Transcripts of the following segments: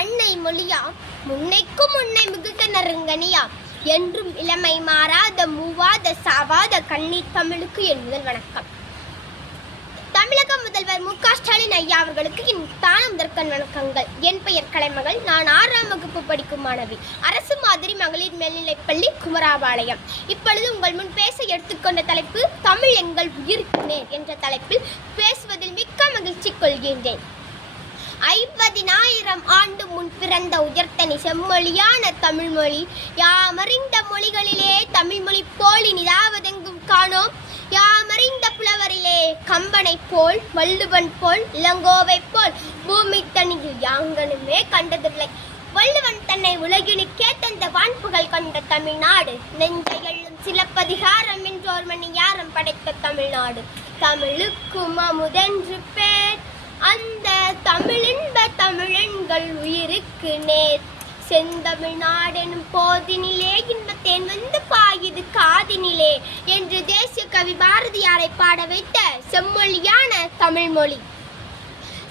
அன்னை மொழியாம் முன்னைக்கும் முன்னை மிகுந்த நறுங்கனியாம் என்றும் இளமை மாறாத மூவாத சாவாத கண்ணீர் தமிழுக்கு என் முதல் வணக்கம். தமிழக முதல்வர் மு க ஸ்டாலின் ஐயா அவர்களுக்கு என் தான முதற்கண் வணக்கங்கள். என் பெயர் கலைமகள். நான் 6ஆம் வகுப்பு படிக்கும் மாணவி. அரசு மாதிரி மகளிர் மேல்நிலைப்பள்ளி, குமராபாளையம். இப்பொழுது உங்கள் முன் பேச எடுத்துக்கொண்ட தலைப்பு தமிழ் எங்கள் உயிருக்கு நேர் என்ற தலைப்பில் பேசுவதில் மிக்க மகிழ்ச்சி கொள்கின்றேன். 50,000 ஆண்டு முன் பிறந்த உயர்த்தனி செம்மொழியான தமிழ்மொழி. யாமறிந்த மொழிகளிலே தமிழ்மொழி போல் இனிதாவதெங்கும் காணோம். யாமறிந்த புலவரிலே கம்பனை போல், வள்ளுவன் போல், இளங்கோவை போல் பூமி தனியில் யாங்கனுமே கண்டதில்லை. வள்ளுவன் தன்னை உலகினுக்கே தந்த வான்புகள் கண்ட தமிழ்நாடு. நெஞ்சை எள்ளும் சிலப்பதிகாரம் என்றோர் மணியாரம் படைத்த தமிழ்நாடு. தமிழுக்கும் அமுதென்று பேர், அந்த தமிழின்ப தமிழெண்கள் உயிருக்கு நேர். செந்தமிழ்நாடெனும் போதினிலே இன்பத்தேன் வந்து பாயுது காதினிலே என்று தேசிய கவி பாரதியாரை பாட வைத்த செம்மொழியான தமிழ்மொழி.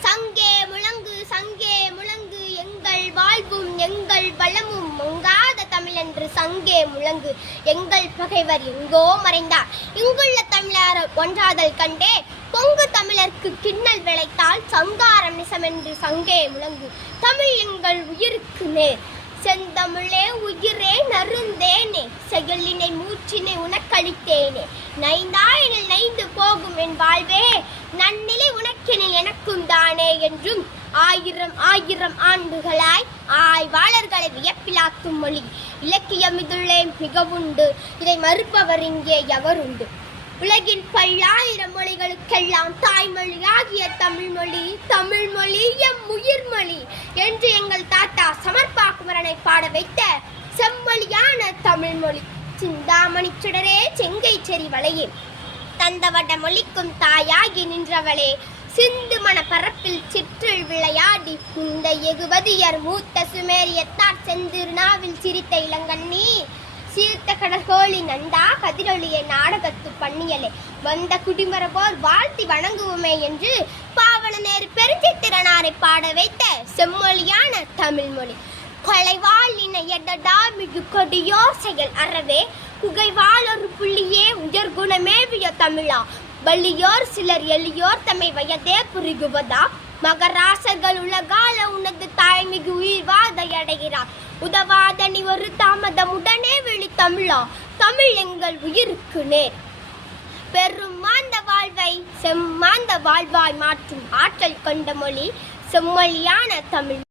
சங்கே முழங்கு சங்கே முழங்கு, எங்கள் வாழ்வும் எங்கள் வளமும் மங்காத தமிழென்று சங்கே முழங்கு. எங்கள் பகைவர் எங்கோ மறைந்தார், இங்குள்ள தமிழர் ஒன்றாதல் கண்டே. பொங்கு தமிழர்க்கு கிண்ணல் விளைத்தால் சங்காரம் நிசமென்று சங்கே முழங்கு. தமிழ் எங்கள் உயிருக்கு நேர். செந்தமிழே உயிரே நறுந்தேனே, செயலினை மூச்சினை உனக்களித்தேனே. நைந்தாயினில் நைந்து போகும் என் வாழ்வே, நன்னிலை உனக்கெனில் எனக்கும் தானே என்றும் ஆயிரம் ஆண்டுகளாய் ஆய்வாளர்களை வியப்பிலாக்கும் மொழி. இலக்கியம் இதுள்ளே மிகவுண்டு, இதை மறுப்பவர் இங்கே எவருண்டு? உலகின் பல்லாயிரம் மொழிகளுக்கெல்லாம் தாய்மொழியாகிய தமிழ்மொழி, தமிழ்மொழி எம் உயிர்மொழி என்று எங்கள் தாத்தா சமர்ப்பா குமரனை பாட வைத்த செம்மொழியான தமிழ்மொழி. சிந்தாமணி சுடரே செங்கை செறி வளையே, தந்தவட மொழிக்கும் தாயாகி நின்றவளே. சிந்து மன பரப்பில் சிற்றில் விளையாடி இந்த எகுவதியர் மூத்த சுமேரியத்தார் செந்திருநாவில் சிரித்த இளங்கண்ணி. சீர்த்த கடற்கோழி நந்தா கதிரொலிய நாடகத்து பண்ணியலே, வந்த குடிமரபோர் வாழ்த்தி வணங்குவோமே என்று பாவலநேரு பெருஞ்சித்திரனாரை பாட வைத்த செம்மொழியான தமிழ்மொழி. கொலைவாள் இணையடா மிகு கொடியோர் செயல் அறவே, குகைவாள் ஒரு புள்ளியே உயர்குணமேவிய தமிழா. வலியோர் சிலர் எளியோர் தம்மை வயதே புரிகுவதா. மகராசர்கள் உலகால உனது தாய்மிகு உயிர்வாதை அடைகிறார். உதவாத நீ ஒரு தாமதம் உடனே விழி தமிழா. தமிழ் எங்கள் உயிருக்கு நேர். பெரும் மாந்த வாழ்வை செம்மாந்த வாழ்வாய் மாற்றும் ஆற்றல் கொண்ட மொழி செம்மொழியான தமிழ்.